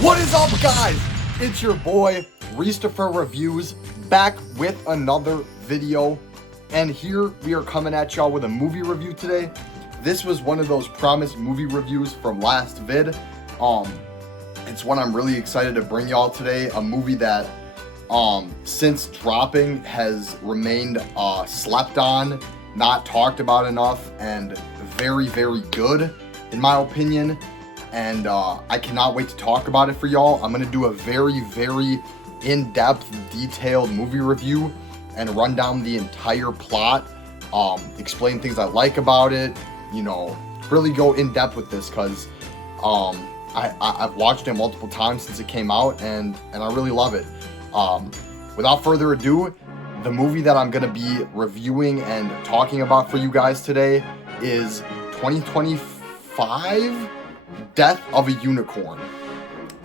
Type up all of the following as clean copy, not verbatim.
What is up, guys? It's your boy Christopher Reviews, back with another video, and here we are coming at y'all with a movie review today. This was one of those promised movie reviews from last vid. It's one I'm really excited to bring y'all today. A movie that since dropping has remained slept on, not talked about enough, and very, very good in my opinion. And I cannot wait to talk about it for y'all. I'm gonna do a very, very in-depth, detailed movie review and run down the entire plot, explain things I like about it, you know, really go in depth with this, because I've watched it multiple times since it came out, and I really love it. Without further ado, the movie that I'm gonna be reviewing and talking about for you guys today is 2025 Death of a Unicorn.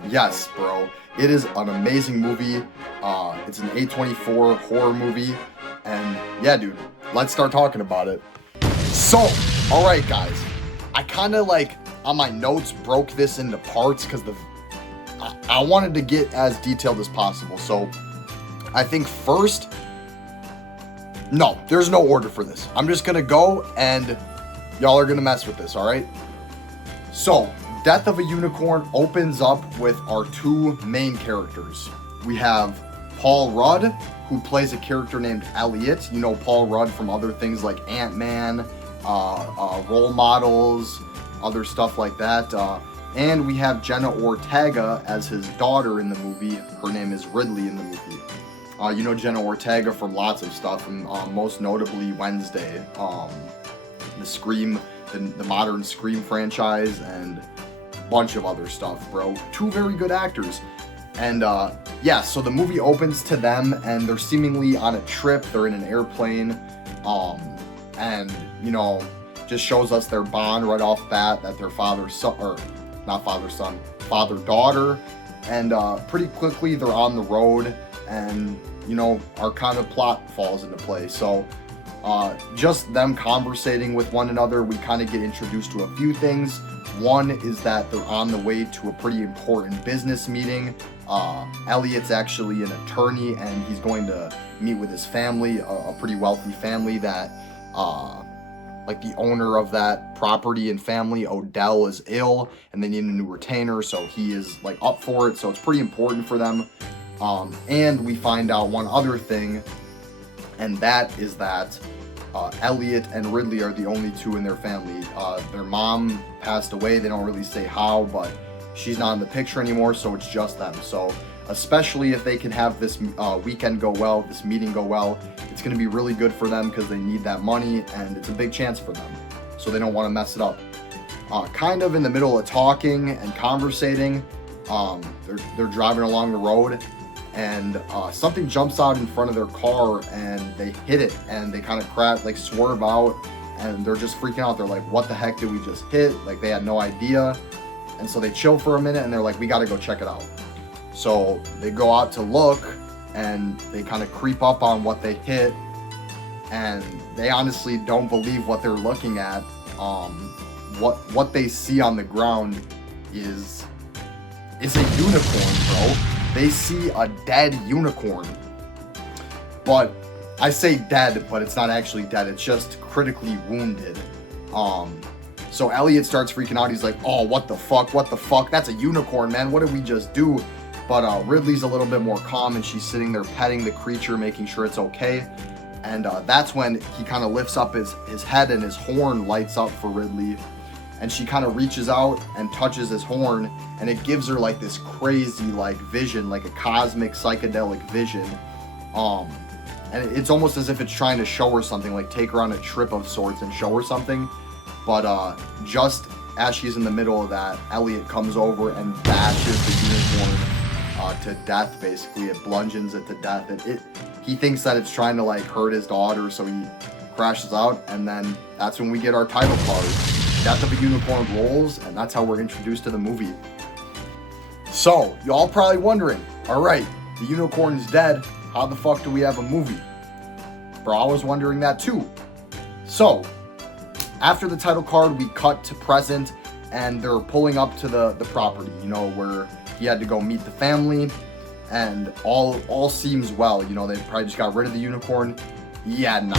Yes, bro, it is an amazing movie. It's an A24 horror movie, and yeah, dude, let's start talking about it. So, all right, guys, I kind of on my notes broke this into parts because I wanted to get as detailed as possible. So I think first, no, there's no order for this. I'm just gonna go and y'all are gonna mess with this, all right? So, Death of a Unicorn opens up with our two main characters. We have Paul Rudd, who plays a character named Elliot. You know Paul Rudd from other things like Ant-Man, Role Models, other stuff like that. And we have Jenna Ortega as his daughter in the movie. Her name is Ridley in the movie. You know Jenna Ortega from lots of stuff, and most notably Wednesday, the Scream, the modern Scream franchise, and a bunch of other stuff, bro. Two very good actors. And yeah, so the movie opens to them, and they're seemingly on a trip. They're in an airplane, and you know, just shows us their bond right off bat, that they're father-daughter, and pretty quickly they're on the road, and you know, our kind of plot falls into place. So just them conversating with one another, we kind of get introduced to a few things. One is that they're on the way to a pretty important business meeting. Elliot's actually an attorney, and he's going to meet with his family, a pretty wealthy family that like the owner of that property and family, Odell, is ill, and they need a new retainer, so he is like up for it. So it's pretty important for them. And we find out one other thing, and that is that Elliot and Ridley are the only two in their family. Their mom passed away. They don't really say how, but she's not in the picture anymore, so it's just them. So especially if they can have this weekend go well, this meeting go well, it's going to be really good for them because they need that money, and it's a big chance for them, so they don't want to mess it up. Kind of in the middle of talking and conversating, they're driving along the road, and something jumps out in front of their car, and they hit it, and they kind of crash, like swerve out, and they're just freaking out. They're like, what the heck did we just hit? Like, they had no idea. And so they chill for a minute, and they're like, we got to go check it out. So they go out to look, and they kind of creep up on what they hit, and they honestly don't believe what they're looking at. What they see on the ground is a unicorn, bro. They see a dead unicorn. But I say dead, but it's not actually dead. It's just critically wounded. So Elliot starts freaking out. He's like, oh, what the fuck? What the fuck? That's a unicorn, man. What did we just do? But Ridley's a little bit more calm, and she's sitting there petting the creature, making sure it's okay. And that's when he kind of lifts up his head, and his horn lights up for Ridley. And she kind of reaches out and touches his horn, and it gives her like this crazy like vision, like a cosmic psychedelic vision. And it's almost as if it's trying to show her something, like take her on a trip of sorts and show her something. But just as she's in the middle of that, Elliot comes over and bashes the unicorn to death. Basically, it bludgeons it to death. He thinks that it's trying to like hurt his daughter, so he crashes out, and then that's when we get our title card. Death of a Unicorn rolls, and that's how we're introduced to the movie. So, y'all probably wondering, alright, the unicorn's dead, how the fuck do we have a movie? Bro, I was wondering that too. So, after the title card, we cut to present, and they're pulling up to the property, you know, where he had to go meet the family, and all seems well. You know, they probably just got rid of the unicorn. Yeah, no.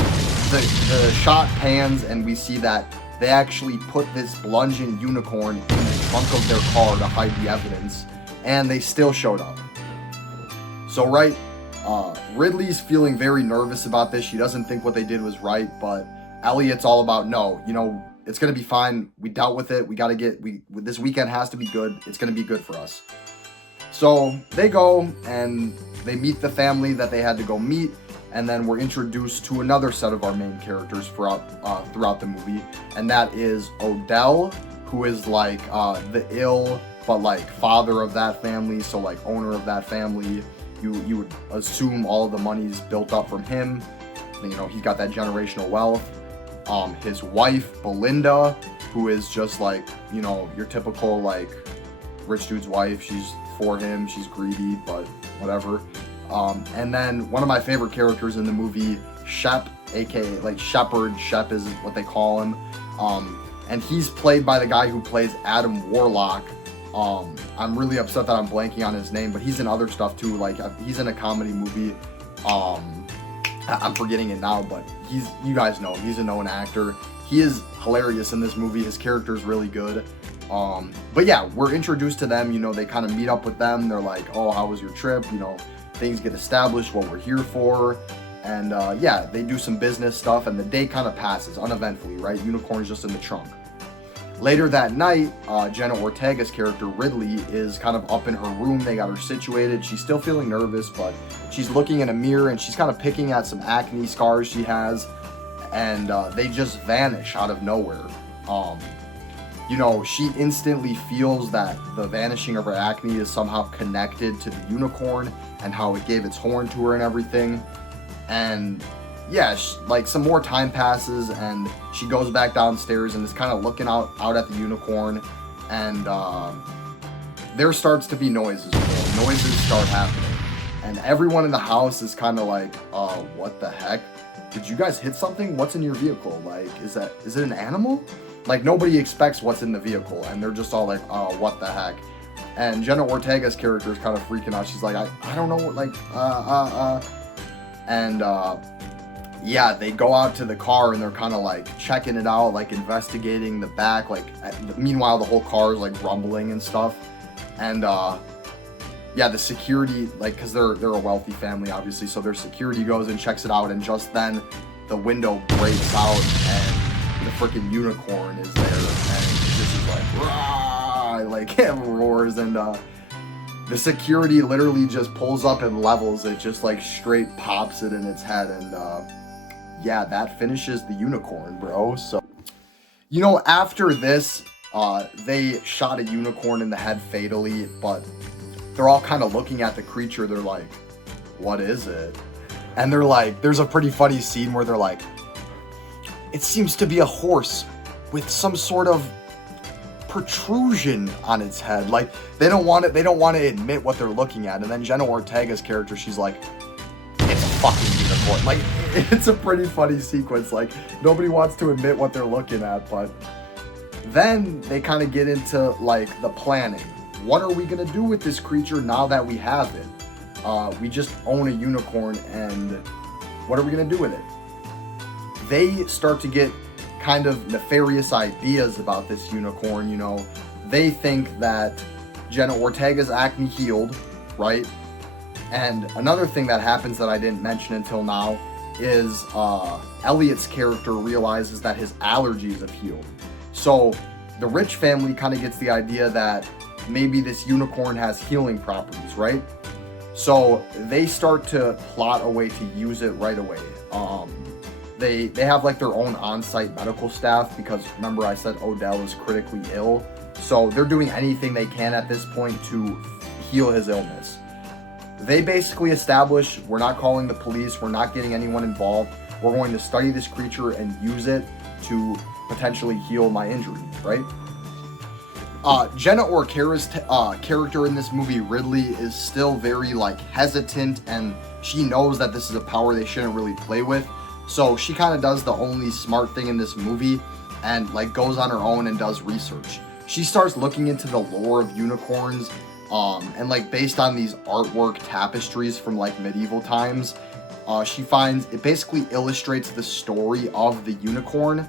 The shot pans, and we see that they actually put this bludgeon unicorn in the trunk of their car to hide the evidence, and they still showed up. So, right, Ridley's feeling very nervous about this. She doesn't think what they did was right, but Elliot's all about, no, you know, it's going to be fine. We dealt with it. We got to this weekend has to be good. It's going to be good for us. So they go and they meet the family that they had to go meet. And then we're introduced to another set of our main characters throughout the movie. And that is Odell, who is like the ill, but like father of that family. So like owner of that family. You would assume all of the money's built up from him. You know, he's got that generational wealth. His wife, Belinda, who is just like, you know, your typical like rich dude's wife. She's for him. She's greedy, but whatever. And then one of my favorite characters in the movie, Shep, aka like Shepherd. Shep is what they call him. And he's played by the guy who plays Adam Warlock. I'm really upset that I'm blanking on his name, but he's in other stuff too. Like he's in a comedy movie. I'm forgetting it now, but you guys know him. He's a known actor. He is hilarious in this movie. His character is really good. But yeah, we're introduced to them. You know, they kind of meet up with them. They're like, oh, how was your trip? You know, things get established, what we're here for. And yeah, they do some business stuff, and the day kind of passes uneventfully, right? Unicorn's just in the trunk. Later that night, Jenna Ortega's character, Ridley, is kind of up in her room. They got her situated. She's still feeling nervous, but she's looking in a mirror, and she's kind of picking at some acne scars she has, and they just vanish out of nowhere. You know, she instantly feels that the vanishing of her acne is somehow connected to the unicorn and how it gave its horn to her and everything. And yeah, like some more time passes, and she goes back downstairs and is kind of looking out at the unicorn, and there starts to be noises. Noises start happening, and everyone in the house is kind of like, what the heck? Did you guys hit something? What's in your vehicle? Like, is it an animal? Like, nobody expects what's in the vehicle, and they're just all like, what the heck? And Jenna Ortega's character is kind of freaking out. She's like, I don't know, like, and yeah, they go out to the car, and they're kind of like checking it out, like investigating the back, like meanwhile the whole car is like rumbling and stuff. And yeah, the security, like, because they're a wealthy family obviously, so their security goes and checks it out, and just then the window breaks out and the freaking unicorn is there, and this is like, rah, like it roars, and the security literally just pulls up and levels it, just like straight pops it in its head. And yeah, that finishes the unicorn, bro. So, you know, after this, they shot a unicorn in the head fatally, but they're all kind of looking at the creature. They're like, what is it? And they're like, there's a pretty funny scene where they're like, it seems to be a horse with some sort of protrusion on its head. Like, they don't want to admit what they're looking at. And then Jenna Ortega's character, she's like, it's a fucking unicorn. Like, it's a pretty funny sequence. Like, nobody wants to admit what they're looking at, but then they kind of get into like the planning. What are we gonna do with this creature now that we have it? We just own a unicorn, and what are we gonna do with it? They start to get kind of nefarious ideas about this unicorn. You know, they think that Jenna Ortega's acne healed, right? And another thing that happens that I didn't mention until now is Elliot's character realizes that his allergies have healed. So the rich family kind of gets the idea that maybe this unicorn has healing properties, right? So they start to plot a way to use it right away. They have like their own on-site medical staff, because remember I said Odell is critically ill. So they're doing anything they can at this point to heal his illness. They basically establish, we're not calling the police, we're not getting anyone involved. We're going to study this creature and use it to potentially heal my injury, right? Jenna Ortega's character in this movie, Ridley, is still very like hesitant, and she knows that this is a power they shouldn't really play with. So she kind of does the only smart thing in this movie and like goes on her own and does research. She starts looking into the lore of unicorns, And like based on these artwork tapestries from like medieval times, she finds it basically illustrates the story of the unicorn.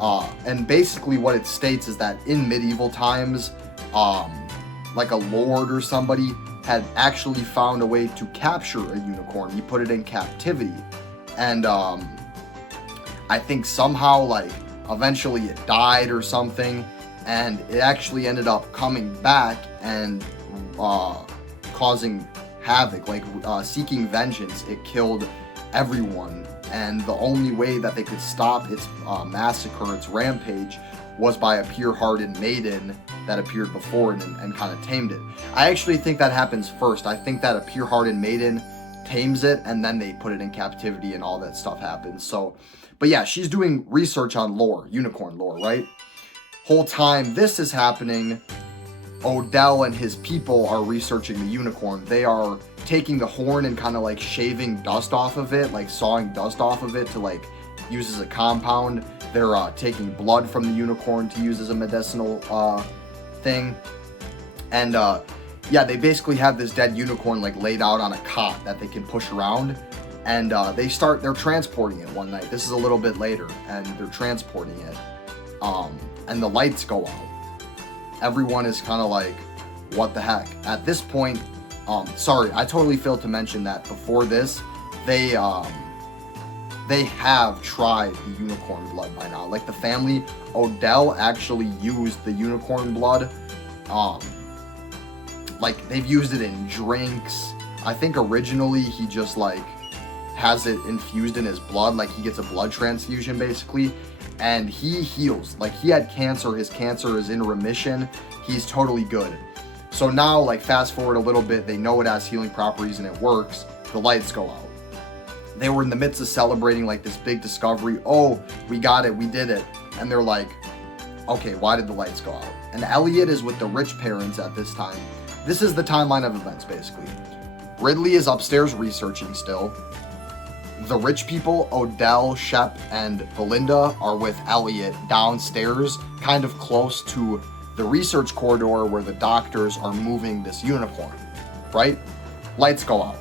And basically what it states is that in medieval times, like a lord or somebody had actually found a way to capture a unicorn. He put it in captivity. And I think somehow like eventually it died or something, and it actually ended up coming back and causing havoc, like seeking vengeance. It killed everyone, and the only way that they could stop its massacre, its rampage, was by a pure-hearted maiden that appeared before it and kind of tamed it. I actually think that happens first. I think that a pure-hearted maiden tames it, and then they put it in captivity and all that stuff happens. So, but yeah, she's doing research on lore, unicorn lore, right? Whole time this is happening, Odell and his people are researching the unicorn. They are taking the horn and kind of like shaving dust off of it, like sawing dust off of it to like use as a compound. They're taking blood from the unicorn to use as a medicinal thing. And yeah, they basically have this dead unicorn like laid out on a cot that they can push around. And they're transporting it one night. This is a little bit later, and they're transporting it. And the lights go out. Everyone is kind of like, what the heck? At this point, sorry, I totally failed to mention that before this, they have tried the unicorn blood by now. Like the family, Odell actually used the unicorn blood. Like they've used it in drinks. I think originally he just like has it infused in his blood, like he gets a blood transfusion basically, and he heals. Like he had cancer, his cancer is in remission, he's totally good. So now like fast forward a little bit, they know it has healing properties and it works. The lights go out. They were in the midst of celebrating like this big discovery. Oh, we got it, we did it. And they're like, okay, why did the lights go out? And Elliot is with the rich parents at this time. This is the timeline of events basically. Ridley is upstairs researching still. The rich people, Odell, Shep, and Belinda, are with Elliot downstairs, kind of close to the research corridor where the doctors are moving this unicorn, right? Lights go out.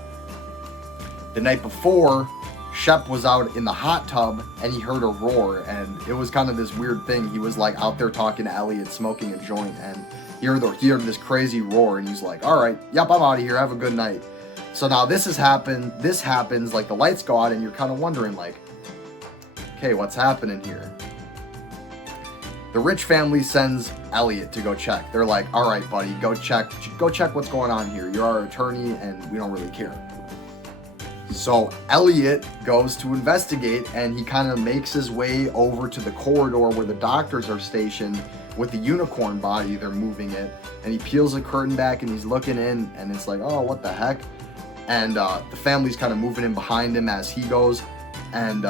The night before, Shep was out in the hot tub and he heard a roar, and it was kind of this weird thing. He was like out there talking to Elliot, smoking a joint, and he heard this crazy roar, and he's like, all right, yep, I'm out of here, have a good night. So now this happens, like the lights go out and you're kind of wondering like, okay, what's happening here? The rich family sends Elliot to go check. They're like, all right, buddy, go check what's going on here. You're our attorney and we don't really care. So Elliot goes to investigate, and he kind of makes his way over to the corridor where the doctors are stationed with the unicorn body. They're moving it, and he peels the curtain back and he's looking in, and it's like, oh, what the heck? And the family's kind of moving in behind him as he goes, and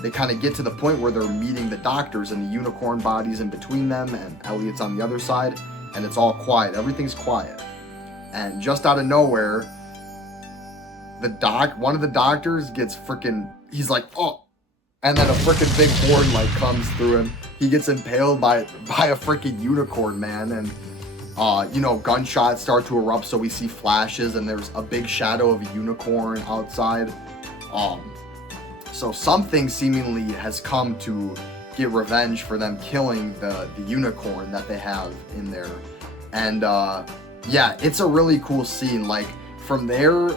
they kind of get to the point where they're meeting the doctors, and the unicorn body's in between them, and Elliot's on the other side, and it's all quiet. Everything's quiet. And just out of nowhere, one of the doctors gets he's like, oh, and then a freaking big horn like comes through him. He gets impaled by a freaking unicorn, man, and gunshots start to erupt, so we see flashes, and there's a big shadow of a unicorn outside. So something seemingly has come to get revenge for them killing the unicorn that they have in there. And yeah, it's a really cool scene. Like from there,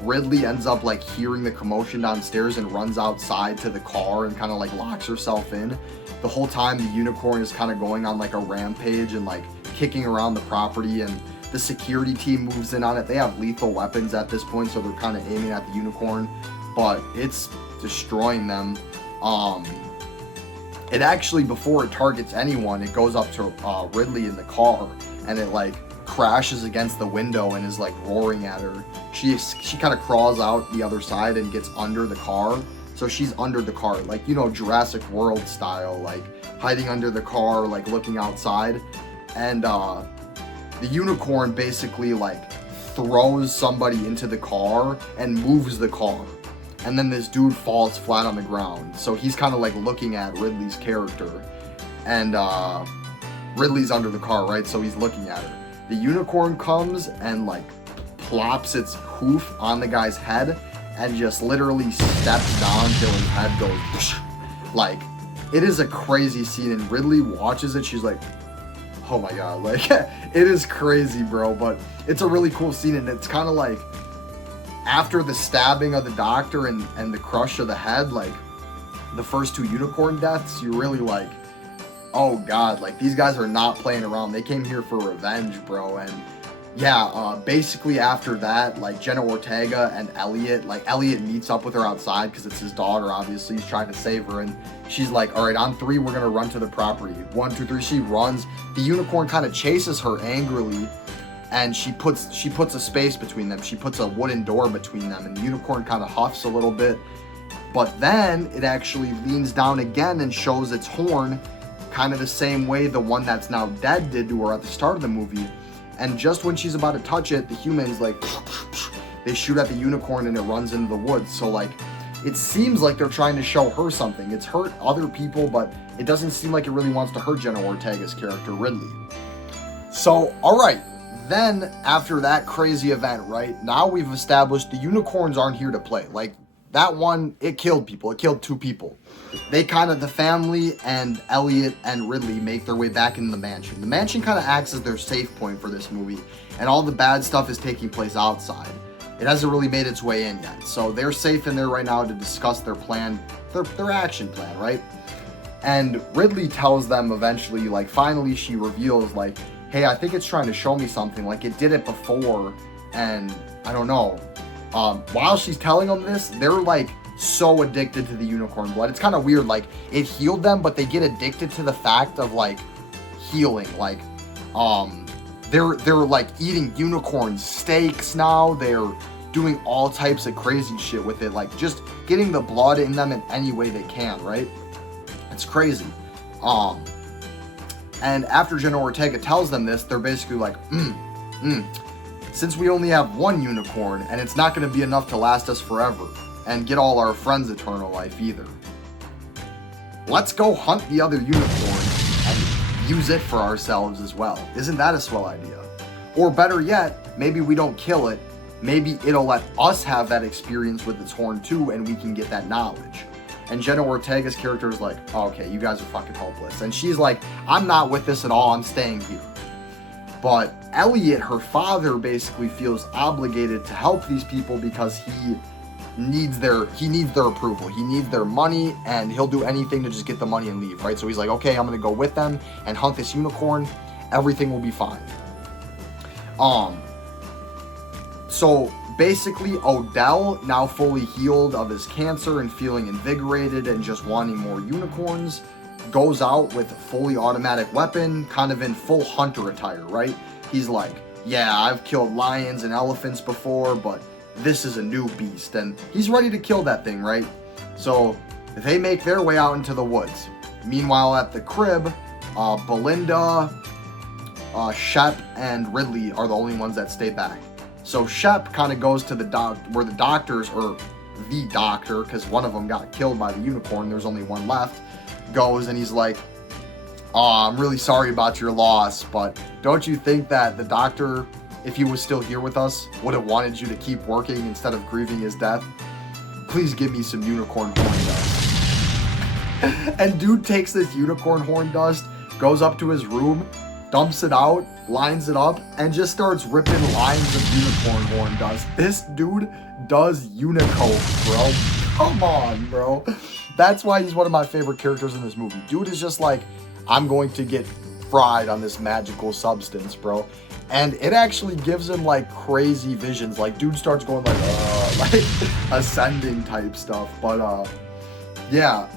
Ridley ends up like hearing the commotion downstairs and runs outside to the car and kind of like locks herself in. The whole time the unicorn is kind of going on like a rampage and like kicking around the property, and the security team moves in on it. They have lethal weapons at this point, so they're kind of aiming at the unicorn, but it's destroying them. It actually, before it targets anyone, it goes up to Ridley in the car, and it like crashes against the window and is like roaring at her. She kind of crawls out the other side and gets under the car. So she's under the car, like, Jurassic World style, like hiding under the car, like looking outside. And the unicorn basically like throws somebody into the car and moves the car. And then this dude falls flat on the ground. So he's kind of like looking at Ridley's character. And Ridley's under the car, right? So he's looking at her. The unicorn comes and like plops its hoof on the guy's head and just literally steps down till his head goes whoosh. Like, it is a crazy scene, and Ridley watches it. She's like, oh my god, like it is crazy, bro. But it's a really cool scene, and it's kind of like after the stabbing of the doctor and the crush of the head, like the first 2 unicorn deaths, you're really like, oh god, like these guys are not playing around. They came here for revenge, bro. And yeah, basically after that, like Jenna Ortega and Elliot, like Elliot meets up with her outside because it's his daughter, obviously. He's trying to save her, and she's like, all right, on 3, we're gonna run to the property. 1, 2, 3, she runs. The unicorn kind of chases her angrily, and she puts a space between them. She puts a wooden door between them, and the unicorn kind of huffs a little bit, but then it actually leans down again and shows its horn, kind of the same way the one that's now dead did to her at the start of the movie. And just when she's about to touch it, the humans, like, they shoot at the unicorn and it runs into the woods. So, like, it seems like they're trying to show her something. It's hurt other people, but it doesn't seem like it really wants to hurt Jenna Ortega's character, Ridley. So, alright, then after that crazy event, right, now we've established the unicorns aren't here to play. Like, that one, it killed people. It killed 2 people. The family and Elliot and Ridley make their way back into the mansion. The mansion kind of acts as their safe point for this movie, and all the bad stuff is taking place outside. It hasn't really made its way in yet, so they're safe in there right now to discuss their plan, their action plan, right? And Ridley tells them eventually, like, finally she reveals, like, hey, I think it's trying to show me something, like it did it before, and I don't know. While she's telling them this, they're like so addicted to the unicorn blood. It's kind of weird. Like, it healed them, but they get addicted to the fact of like healing. Like, they're like eating unicorn steaks now. They're doing all types of crazy shit with it. Like, just getting the blood in them in any way they can, right? It's crazy. And after Jenna Ortega tells them this, they're basically like, since we only have 1 unicorn, and it's not going to be enough to last us forever, and get all our friends eternal life either, let's go hunt the other unicorn and use it for ourselves as well. Isn't that a swell idea? Or better yet, maybe we don't kill it, maybe it'll let us have that experience with its horn too, and we can get that knowledge. And Jenna Ortega's character is like, oh, okay, you guys are fucking hopeless. And she's like, I'm not with this at all, I'm staying here. But Elliot, her father, basically feels obligated to help these people because he needs their approval. He needs their money, and he'll do anything to just get the money and leave, right? So he's like, okay, I'm gonna go with them and hunt this unicorn. Everything will be fine. So basically, Odell, now fully healed of his cancer and feeling invigorated and just wanting more unicorns, goes out with a fully automatic weapon, kind of in full hunter attire, right? He's like, yeah, I've killed lions and elephants before, but this is a new beast, and he's ready to kill that thing, right? So they make their way out into the woods. Meanwhile, at the crib, Belinda, Shep, and Ridley are the only ones that stay back. So Shep kind of goes to the where the doctors, or the doctor, because one of them got killed by the unicorn, there's only one left, goes, and he's like, oh, I'm really sorry about your loss, but don't you think that the doctor, if he was still here with us, would have wanted you to keep working instead of grieving his death? Please give me some unicorn horn dust. And dude takes this unicorn horn dust, goes up to his room, dumps it out, lines it up, and just starts ripping lines of unicorn horn dust. This dude does unicoke, bro. Come on, bro. That's why he's one of my favorite characters in this movie. Dude is just like, I'm going to get fried on this magical substance, bro. And it actually gives him like crazy visions. Like, dude starts going like ascending type stuff. But yeah,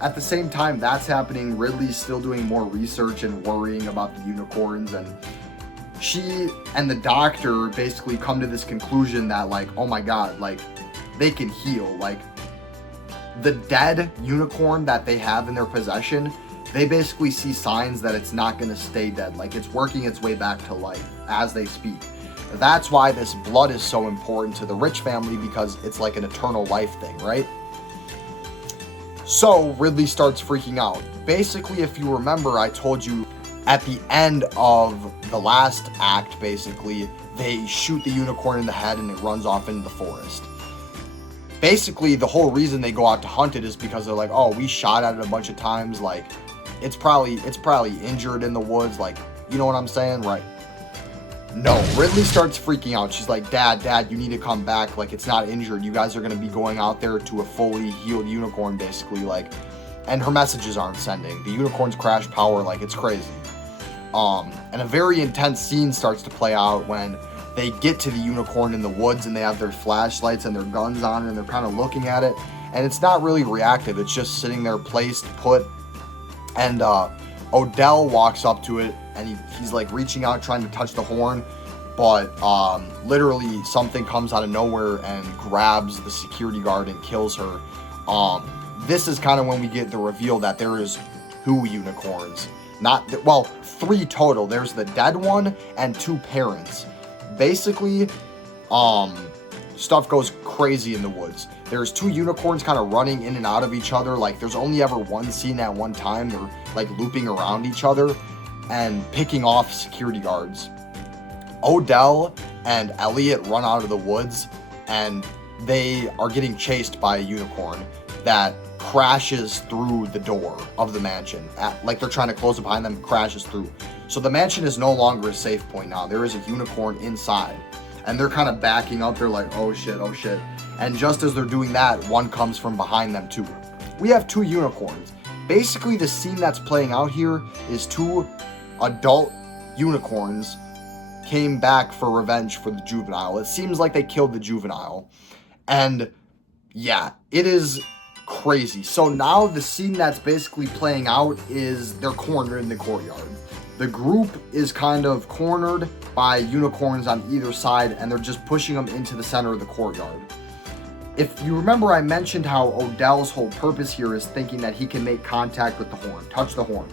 at the same time that's happening, Ridley's still doing more research and worrying about the unicorns, and she and the doctor basically come to this conclusion that, like, oh my god, like, they can heal. Like, the dead unicorn that they have in their possession, they basically see signs that it's not going to stay dead. Like, it's working its way back to life as they speak. That's why this blood is so important to the Rich family, because it's like an eternal life thing, right? So Ridley starts freaking out. Basically, if you remember, I told you at the end of the last act, basically, they shoot the unicorn in the head and it runs off into the forest. Basically, the whole reason they go out to hunt it is because they're like, oh, we shot at it a bunch of times, like, it's probably injured in the woods, like, you know what I'm saying? Right. No, Ridley starts freaking out. She's like, Dad, you need to come back. Like, it's not injured. You guys are going to be going out there to a fully healed unicorn, basically. Like, and her messages aren't sending. The unicorns crash power. Like, it's crazy. And a very intense scene starts to play out when they get to the unicorn in the woods and they have their flashlights and their guns on it and they're kind of looking at it. And it's not really reactive. It's just sitting there placed, put. And Odell walks up to it and he's like reaching out, trying to touch the horn. But literally something comes out of nowhere and grabs the security guard and kills her. This is kind of when we get the reveal that there is 2 unicorns. Well, 3 total. There's the dead one and 2 parents. Basically, stuff goes crazy in the woods. There's 2 unicorns kind of running in and out of each other. Like, there's only ever one scene at one time. They're, like, looping around each other and picking off security guards. Odell and Elliot run out of the woods, and they are getting chased by a unicorn that crashes through the door of the mansion. Like, they're trying to close it behind them, crashes through. So the mansion is no longer a safe point now. There is a unicorn inside. And they're kind of backing up. They're like, oh shit. And just as they're doing that, one comes from behind them too. We have 2 unicorns. Basically, the scene that's playing out here is 2 adult unicorns came back for revenge for the juvenile. It seems like they killed the juvenile. And yeah, it is crazy. So now the scene that's basically playing out is they're cornered in the courtyard. The group is kind of cornered by unicorns on either side, and they're just pushing them into the center of the courtyard. If you remember, I mentioned how Odell's whole purpose here is thinking that he can make contact with the horn, touch the horn.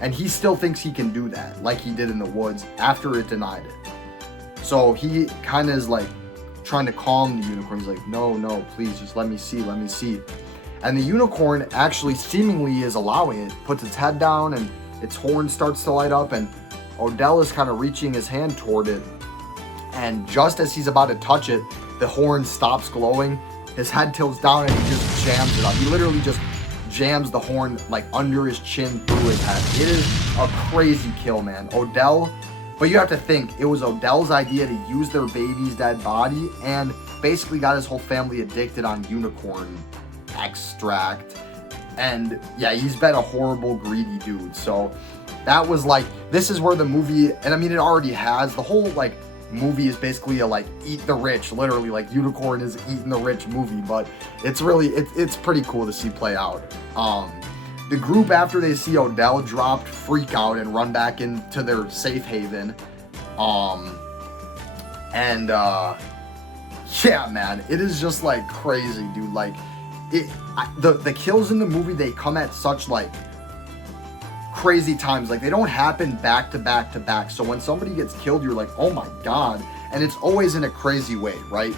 And he still thinks he can do that, like he did in the woods after it denied it. So he kind of is like trying to calm the unicorn. He's like, no, please, just let me see. And the unicorn actually seemingly is allowing it, puts its head down, and its horn starts to light up, and Odell is kind of reaching his hand toward it. And just as he's about to touch it, the horn stops glowing. His head tilts down and he just jams it up. He literally just jams the horn like under his chin through his head. It is a crazy kill, man. Odell, but you have to think, it was Odell's idea to use their baby's dead body and basically got his whole family addicted on unicorn extract. And yeah, he's been a horrible, greedy dude. So that was like, this is where the movie, and I mean, it already has, the whole like movie is basically a like eat the rich, literally, like unicorn is eating the rich movie, but it's really, it's pretty cool to see play out. The group, after they see Odell dropped, freak out and run back into their safe haven. Yeah, man, it is just like crazy, dude. Like, the kills in the movie, they come at such like crazy times. Like, they don't happen back to back to back. So when somebody gets killed, you're like, oh my god. And it's always in a crazy way, right?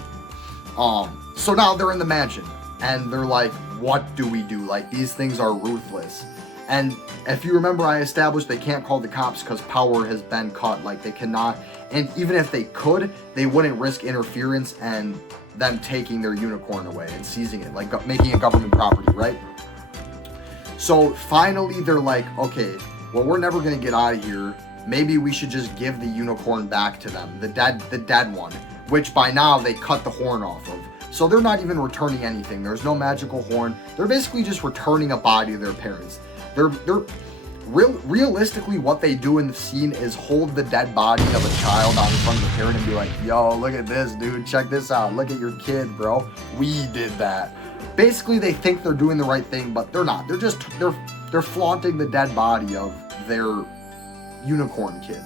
So now they're in the mansion and they're like, what do we do? Like, these things are ruthless. And if you remember, I established they can't call the cops because power has been cut. Like, they cannot, and even if they could, they wouldn't risk interference and them taking their unicorn away and seizing it, like making it government property, right? So finally they're like, okay, well, we're never gonna get out of here. Maybe we should just give the unicorn back to them, the dead one, which by now they cut the horn off of. So they're not even returning anything. There's no magical horn. They're basically just returning a body to their parents. They're realistically, what they do in the scene is hold the dead body of a child out in front of the parent and be like, yo, look at this, dude, check this out, look at your kid, bro, we did that. Basically, they think they're doing the right thing, but they're not. They're flaunting the dead body of their unicorn kid.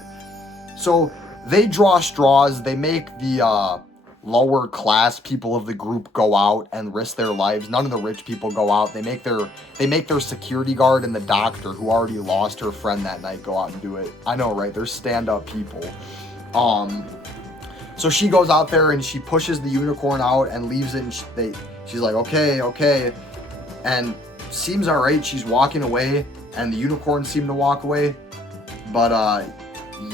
So they draw straws. They make the lower class people of the group go out and risk their lives. None of the rich people go out. They make their security guard and the doctor, who already lost her friend that night, go out and do it. I know, right? They're stand-up people. So she goes out there and she pushes the unicorn out and leaves it, and she's like, okay, and seems all right. She's walking away and the unicorns seem to walk away, But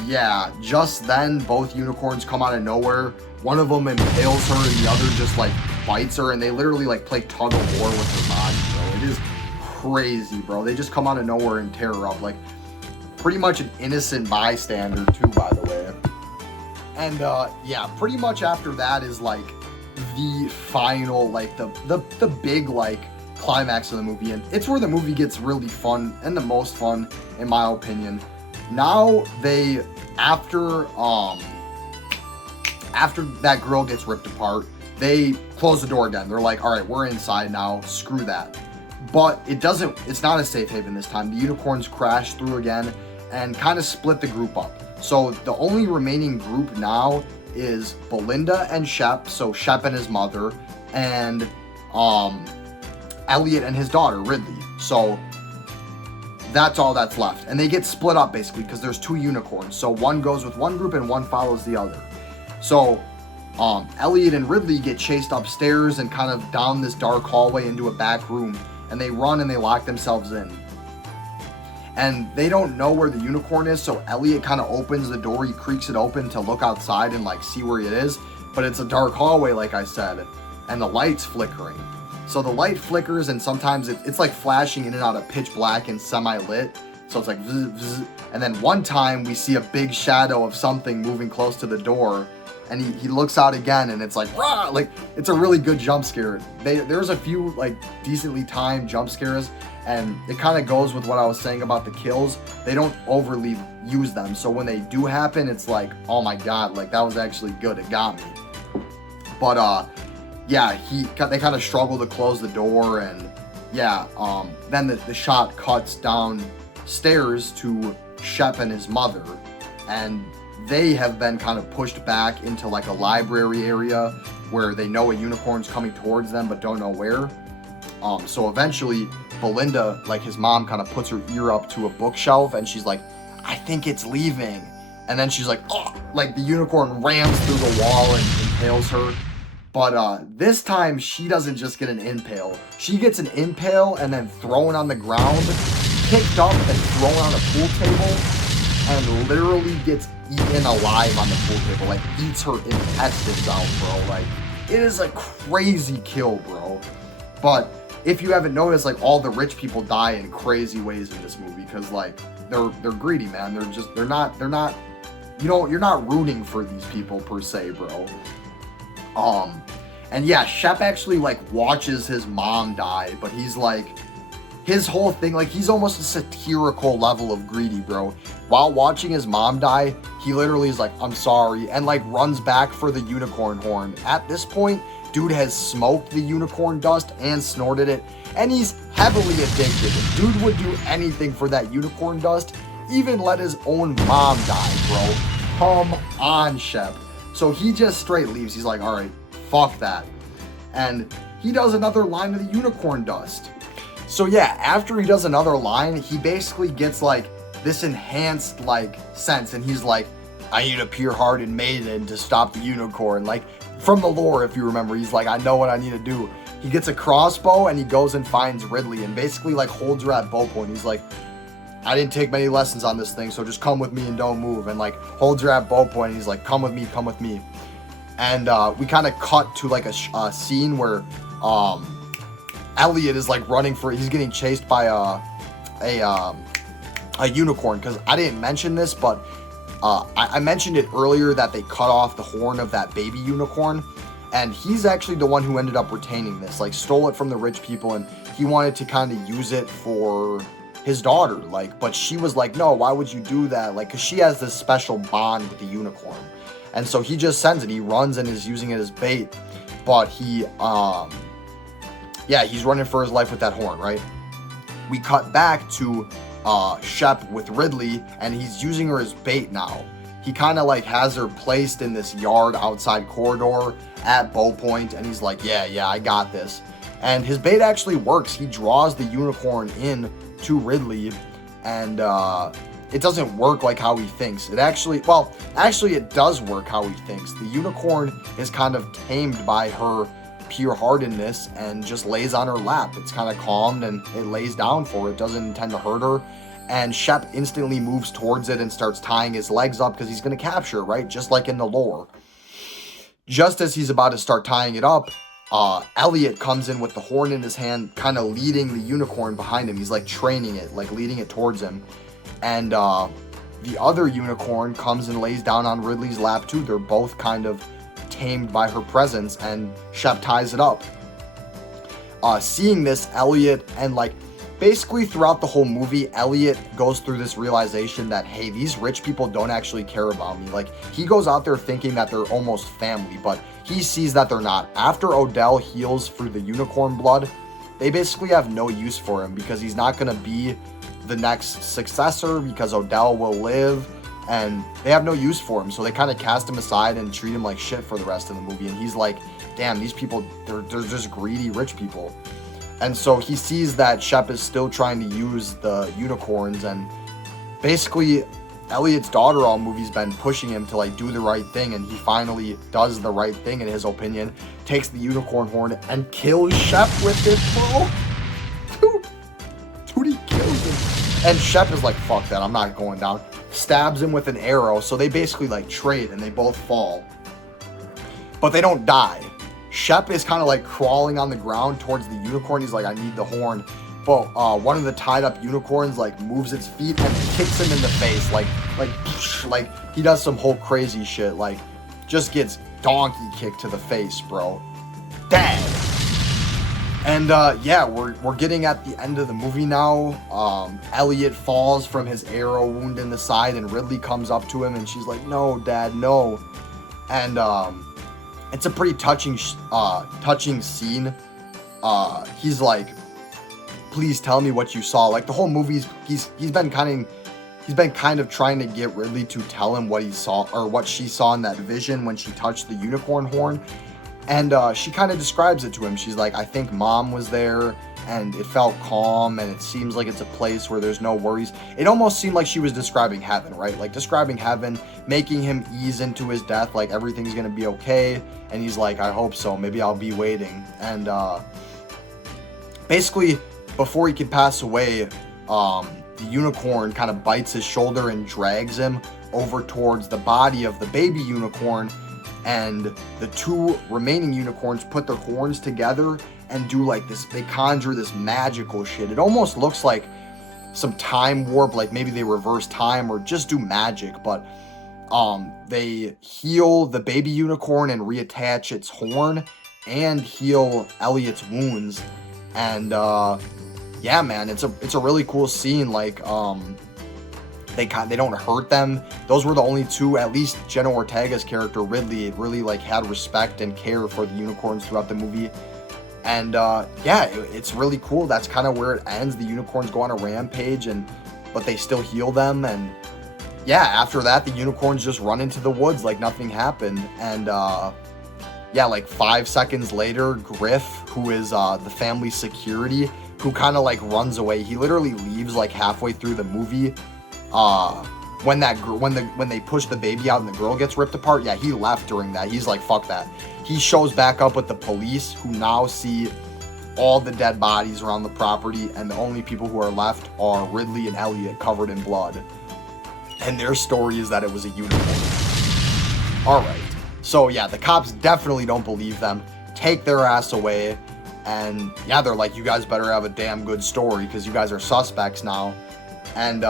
yeah, just then both unicorns come out of nowhere. One of them impales her and the other just like bites her, and they literally like play tug of war with her body, bro. It is crazy, bro. They just come out of nowhere and tear her up, like pretty much an innocent bystander too, by the way. And yeah, pretty much after that is like the final, like the big like climax of the movie, and it's where the movie gets really fun and the most fun in my opinion. Now they, after that girl gets ripped apart, they close the door again. They're like, all right, we're inside now, screw that. But it's not a safe haven this time. The unicorns crash through again and kind of split the group up. So the only remaining group now is Belinda and Shep, so Shep and his mother, and Elliot and his daughter, Ridley. So that's all that's left. And they get split up basically because there's two unicorns. So one goes with one group and one follows the other. So Elliot and Ridley get chased upstairs and kind of down this dark hallway into a back room. And they run and they lock themselves in. And they don't know where the unicorn is, so Elliot kind of opens the door, he creaks it open to look outside and like see where it is. But it's a dark hallway, like I said, and the light's flickering. So the light flickers and sometimes it's like flashing in and out of pitch black and semi-lit. So it's like vzz, vzz. And then one time we see a big shadow of something moving close to the door. And he looks out again and it's like, rah! Like, it's a really good jump scare. There's a few like decently timed jump scares, and it kind of goes with what I was saying about the kills. They don't overly use them. So when they do happen, it's like, oh my God, like that was actually good. It got me. But yeah, they kind of struggle to close the door, and yeah, then the shot cuts downstairs to Shep and his mother, and they have been kind of pushed back into like a library area where they know a unicorn's coming towards them but don't know where. So eventually Belinda, like his mom, kind of puts her ear up to a bookshelf and she's like, I think it's leaving. And then she's like, oh, like the unicorn rams through the wall and impales her. But this time she doesn't just get an impale. She gets an impale and then thrown on the ground, picked up and thrown on a pool table, and literally gets eaten alive on the pool table. Like, eats her intestines out, bro. Like, it is a crazy kill, bro. But if you haven't noticed, like, all the rich people die in crazy ways in this movie because, like, they're greedy, man. They're not, you know, you're not rooting for these people per se, bro. And yeah, Shep actually, like, watches his mom die, but he's like, his whole thing, like, he's almost a satirical level of greedy, bro. While watching his mom die, he literally is like, I'm sorry, and like runs back for the unicorn horn. At this point, dude has smoked the unicorn dust and snorted it, and he's heavily addicted. Dude would do anything for that unicorn dust, even let his own mom die, bro. Come on, Shep. So he just straight leaves. He's like, all right, fuck that. And he does another line of the unicorn dust. So yeah, after he does another line, he basically gets like this enhanced like sense, and he's like, I need a pure-hearted maiden to stop the unicorn. Like, from the lore, if you remember, he's like, I know what I need to do. He gets a crossbow and he goes and finds Ridley and basically like holds her at bow point. He's like, I didn't take many lessons on this thing, so just come with me and don't move. And like holds her at bow point. And he's like, come with me, come with me. And we kind of cut to like a scene where Elliot is like running for, he's getting chased by a unicorn. Because I didn't mention this, but I mentioned it earlier that they cut off the horn of that baby unicorn. And he's actually the one who ended up retaining this, like stole it from the rich people, and he wanted to kind of use it for his daughter, like, but she was like, no, why would you do that? Like, because she has this special bond with the unicorn. And so he just sends it. He runs and is using it as bait. But he, yeah, he's running for his life with that horn, right? We cut back to Shep with Ridley, and he's using her as bait now. He kind of like has her placed in this yard outside corridor at bow point, and he's like, yeah, I got this. And his bait actually works. He draws the unicorn in to Ridley, and it doesn't work like how he thinks. It actually it does work how he thinks. The unicorn is kind of tamed by her pure-heartedness and just lays on her lap. It's kind of calmed and it lays down for her. It doesn't intend to hurt her. and Shep instantly moves towards it and starts tying his legs up because he's going to capture it, right? Just like in the lore. Just as he's about to start tying it up, Elliot comes in with the horn in his hand, kind of leading the unicorn behind him. He's like training it, like leading it towards him. And the other unicorn comes and lays down on Ridley's lap too. They're both kind of tamed by her presence, and Shep ties it up. Seeing this, Elliot, and like basically throughout the whole movie, Elliot goes through this realization that, hey, these rich people don't actually care about me. Like, he goes out there thinking that they're almost family, but he sees that they're not. After Odell heals through the unicorn blood, they basically have no use for him because he's not going to be the next successor because Odell will live, and they have no use for him. So they kind of cast him aside and treat him like shit for the rest of the movie. And he's like, damn, these people, they're just greedy rich people. And so he sees that Shep is still trying to use the unicorns, and basically Elliot's daughter all movie's been pushing him to like do the right thing, and he finally does the right thing in his opinion, takes the unicorn horn and kills Shep with it, bro. Dude, he kills him. And Shep is like, fuck that, I'm not going down. Stabs him with an arrow, so they basically like trade and they both fall. But they don't die. Shep is kind of like crawling on the ground towards the unicorn. He's like, I need the horn. But one of the tied up unicorns like moves its feet and kicks him in the face. Like he does some whole crazy shit. Like just gets donkey kicked to the face, bro. Dead. And yeah, we're getting at the end of the movie now. Elliot falls from his arrow wound in the side, and Ridley comes up to him and she's like, no, Dad, no. And it's a pretty touching scene. He's like, please tell me what you saw. Like the whole movie, he's been kind of trying to get Ridley to tell him what he saw or what she saw in that vision when she touched the unicorn horn. And she kind of describes it to him. She's like, I think Mom was there and it felt calm and it seems like it's a place where there's no worries. It almost seemed like she was describing heaven, right? Like describing heaven, making him ease into his death, like everything's gonna be okay. And he's like, I hope so, maybe I'll be waiting. And basically, before he could pass away, the unicorn kind of bites his shoulder and drags him over towards the body of the baby unicorn. And the two remaining unicorns put their horns together and do like this, they conjure this magical shit. It almost looks like some time warp, like maybe they reverse time or just do magic, but they heal the baby unicorn and reattach its horn and heal Elliot's wounds. And yeah, man, it's a really cool scene. Like they don't hurt them. Those were the only two, at least Jenna Ortega's character Ridley really like had respect and care for the unicorns throughout the movie. And yeah, it's really cool. That's kind of where it ends. The unicorns go on a rampage, but they still heal them. And yeah, after that, the unicorns just run into the woods like nothing happened. And yeah, like 5 seconds later, Griff, who is the family security, who kind of like runs away. He literally leaves like halfway through the movie. When they push the baby out and the girl gets ripped apart, yeah, he left during that. He's like, fuck that. He shows back up with the police, who now see all the dead bodies around the property, and the only people who are left are Ridley and Elliot covered in blood. And their story is that it was a unicorn. Alright, so yeah, the cops definitely don't believe them, take their ass away, and yeah, they're like, you guys better have a damn good story, because you guys are suspects now. And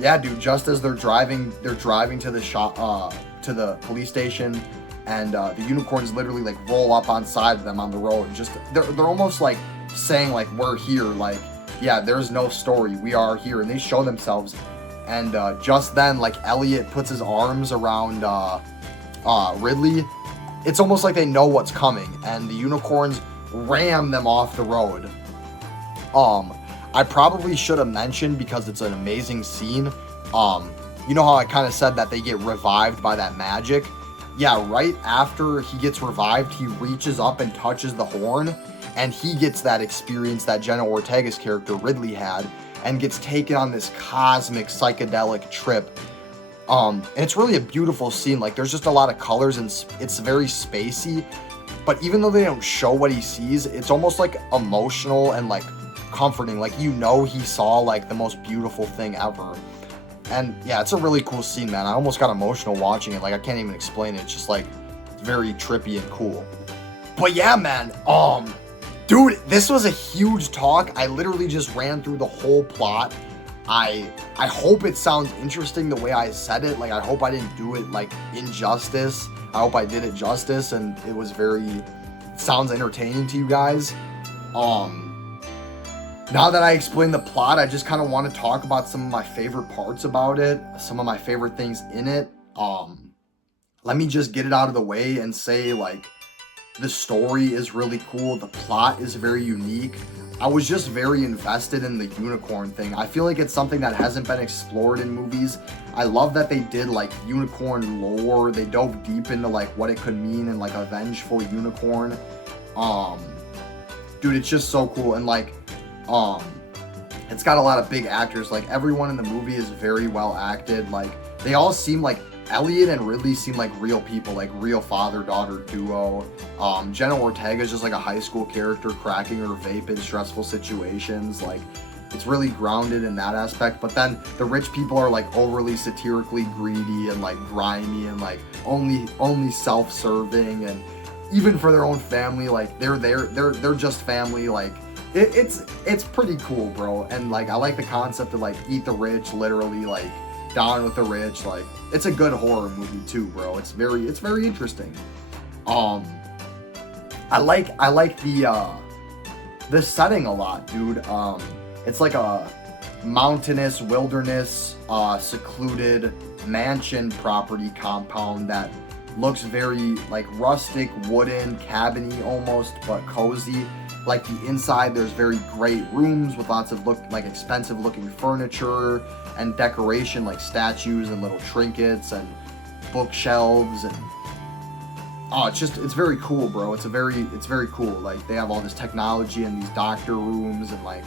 yeah, dude, just as they're driving to the to the police station, and the unicorns literally like roll up on side of them on the road. Just they're almost like saying like, we're here, like, yeah, there's no story, we are here, and they show themselves. And just then, like, Elliot puts his arms around Ridley. It's almost like they know what's coming, and the unicorns ram them off the road. I probably should have mentioned, because it's an amazing scene, you know how I kind of said that they get revived by that magic? Yeah, right after he gets revived, he reaches up and touches the horn, and he gets that experience that Jenna Ortega's character Ridley had, and gets taken on this cosmic psychedelic trip. And it's really a beautiful scene. Like, there's just a lot of colors, and it's very spacey, but even though they don't show what he sees, it's almost like emotional and like comforting. Like, you know, he saw like the most beautiful thing ever. And yeah, it's a really cool scene, man. I almost got emotional watching it. Like, I can't even explain it. It's just like, it's very trippy and cool. But yeah, man, dude, this was a huge talk. I literally just ran through the whole plot. I hope it sounds interesting the way I said it. Like, I hope I didn't do it like injustice. I hope I did it justice and it was sounds entertaining to you guys. Now that I explained the plot, I just kind of want to talk about some of my favorite parts about it, some of my favorite things in it. Let me just get it out of the way and say, like, the story is really cool. The plot is very unique. I was just very invested in the unicorn thing. I feel like it's something that hasn't been explored in movies. I love that they did like unicorn lore. They dove deep into like what it could mean and like a vengeful unicorn. Dude, it's just so cool. And like, it's got a lot of big actors. Like, everyone in the movie is very well acted. Like, they all seem like, Elliot and Ridley seem like real people, like real father-daughter duo. Jenna Ortega is just like a high school character cracking her vape in stressful situations. Like, it's really grounded in that aspect. But then the rich people are like overly satirically greedy and like grimy and like only self-serving, and even for their own family, like they're just family. Like, it's pretty cool, bro. And like, I like the concept of like eat the rich, literally, like down with the rich. Like, it's a good horror movie too, bro. It's very interesting. I like the setting a lot, dude. It's like a mountainous wilderness, secluded mansion property compound that looks very like rustic, wooden, cabiny almost, but cozy. Like, the inside, there's very great rooms with lots of expensive looking furniture and decoration, like statues and little trinkets and bookshelves, and it's very cool, bro. It's very cool. Like, they have all this technology in these doctor rooms, and like,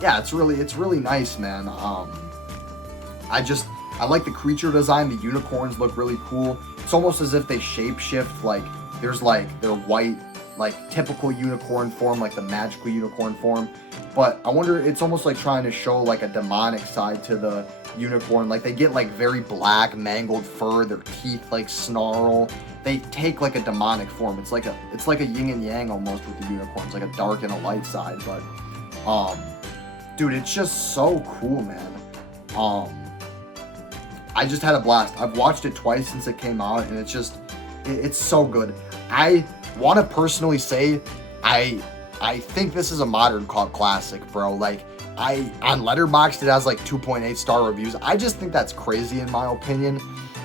yeah, it's really nice, man. I like the creature design. The unicorns look really cool. It's almost as if they shapeshift. Like, there's like their white, like typical unicorn form, like the magical unicorn form, but I wonder, it's almost like trying to show like a demonic side to the unicorn. Like, they get like very black mangled fur, their teeth like snarl, they take like a demonic form. It's like a yin and yang almost with the unicorns, like a dark and a light side. But dude, it's just so cool, man. I just had a blast. I've watched it twice since it came out, and it's so good. I want to personally say I think this is a modern cult classic, bro. Like, on Letterboxd it has like 2.8 star reviews. I just think that's crazy in my opinion.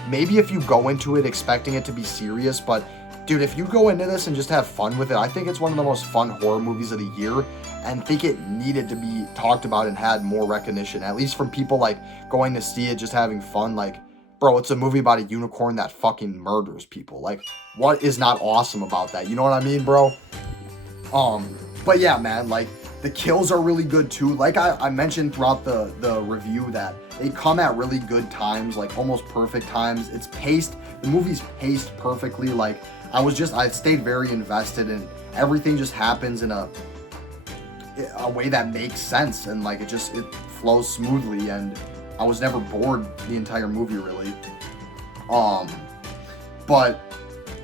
Maybe if you go into it expecting it to be serious, but dude, if you go into this and just have fun with it, I think it's one of the most fun horror movies of the year, and think it needed to be talked about and had more recognition, at least from people like going to see it just having fun. Like, bro, it's a movie about a unicorn that fucking murders people. Like, what is not awesome about that? You know what I mean, bro? But yeah, man, like, the kills are really good too. Like I mentioned throughout the review, that they come at really good times, like almost perfect times. It's paced, the movie's paced perfectly. Like, I stayed very invested, and everything just happens in a way that makes sense, and like, it flows smoothly, and I was never bored the entire movie, really. But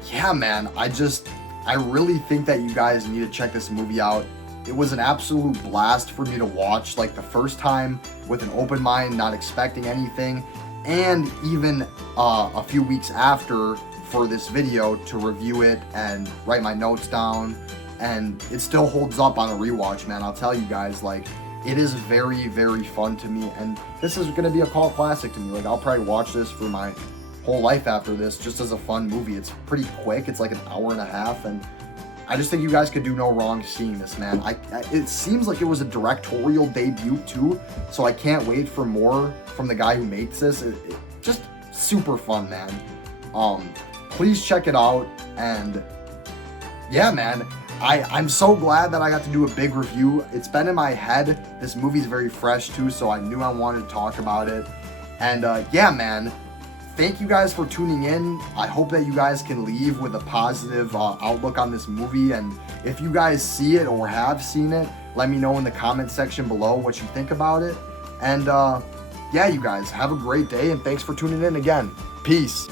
yeah, man, I really think that you guys need to check this movie out. It was an absolute blast for me to watch, like, the first time with an open mind, not expecting anything, and even a few weeks after for this video to review it and write my notes down, and it still holds up on a rewatch, man. I'll tell you guys, like, it is very, very fun to me, and this is going to be a cult classic to me. Like, I'll probably watch this for my whole life after this, just as a fun movie. It's pretty quick. It's like an hour and a half, and I just think you guys could do no wrong seeing this, man. It seems like it was a directorial debut too, so I can't wait for more from the guy who makes this. Just super fun, man. Please check it out, and yeah, man, I'm so glad that I got to do a big review. It's been in my head. This movie's very fresh too, so I knew I wanted to talk about it. And yeah, man, thank you guys for tuning in. I hope that you guys can leave with a positive outlook on this movie. And if you guys see it or have seen it, Let me know in the comment section below what you think about it. And yeah, you guys have a great day, and thanks for tuning in again. Peace.